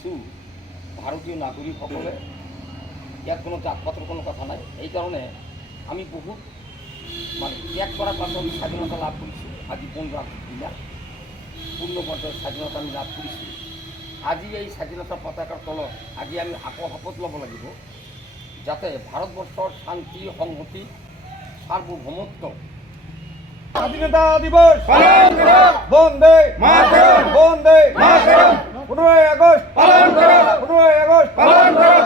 দিছোঁ ভাৰতীয় নাগৰিকসকলে ইয়াত কোনো জাতপাতৰ কোনো কথা নাই। এই কাৰণে আমি বহুত মানে ত্যাগ কৰাৰ পাছত স্বাধীনতা লাভ কৰিছোঁ। আজি 15 আগষ্ট দিনা পূৰ্ণ পৰ্যায়ৰ স্বাধীনতা আমি লাভ কৰিছোঁ। আজি এই স্বাধীনতা পতাকাৰ তলত আজি আমি আকৌ শপত ল'ব লাগিব যাতে ভাৰতবৰ্ষৰ শান্তি সংহতি সাৰ্বভৌমত্ব স্বাধীনতা দিবস পালন করো, বন্দে মাতরম, বন্দে মাতরম, 15 আগস্ট পালন করো, 15 আগস্ট পালন করো।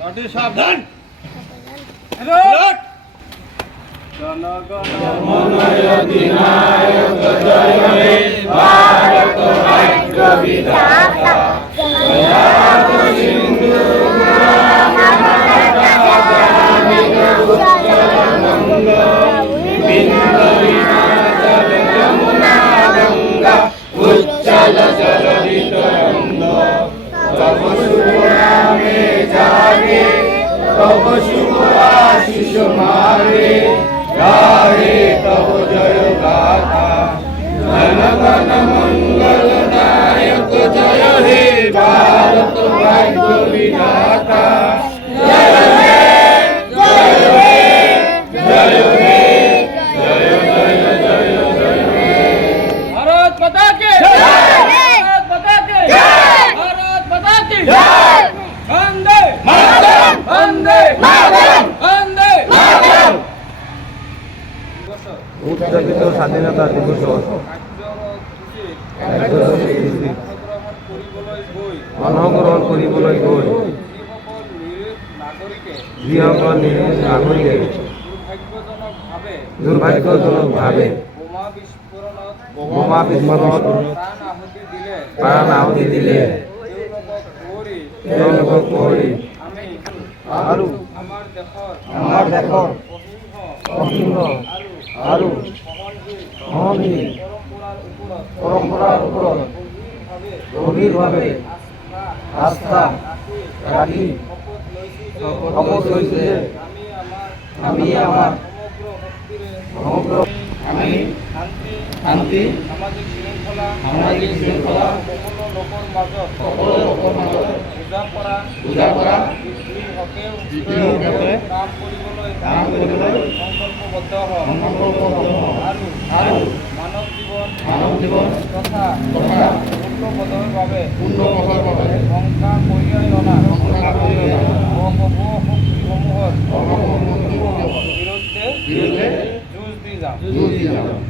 পার্টি সাবধান, জনগণ মন অধিনায়ক জয় হে ভারত ভাগ্য বিধাতা, জয় সিন্ধু উচ্চল জলধিত রঙ্গ, তব শুভ নামে জাগে, তব শুভ আশিস মাগে, গাহে তব জয় গাথা। জনগণ মঙ্গল নায়ক জয় হে ভারত ভাগ্য বিধাতা, জয় হে জয় হে জয় হে জয় জয় জয় জয় হে। भारत माता की जय, भारत माता की जय, भारत माता की जय। वंदे मातरम, वंदे मातरम, वंदे मातरम। উদযাপিত স্বাধীনতা দিবস অংশগ্ৰহণ কৰিবলৈ গৈ যিসকল নাগৰিকে দুৰ্ভাগ্যজনকভাৱে বোমা বিস্ফোৰণত প্ৰাণ আহুতি দিলে, তেওঁলোকক ধৰি আৰু আমাৰ দেশৰ অহিংস আৰু সহনশীল পৰম্পৰাৰ ওপৰত গভীৰভাৱে আস্থা ৰাখি শপত লৈছোঁ যে আমি আমাৰ সমগ্ৰ আমি শান্তি সামাজিক শৃংখলা সকলো লোকৰ মাজত পূজা কৰা হকেও কাম কৰিবলৈ সংকল্পবদ্ধ হম আৰু মানৱ জীৱন তথা পূৰ্ণবোধৰ বাবে সংখ্যা কঢ়িয়াই অনা অপভুৱ শক্তিসমূহৰ বিৰুদ্ধে যুঁজ দি যাম।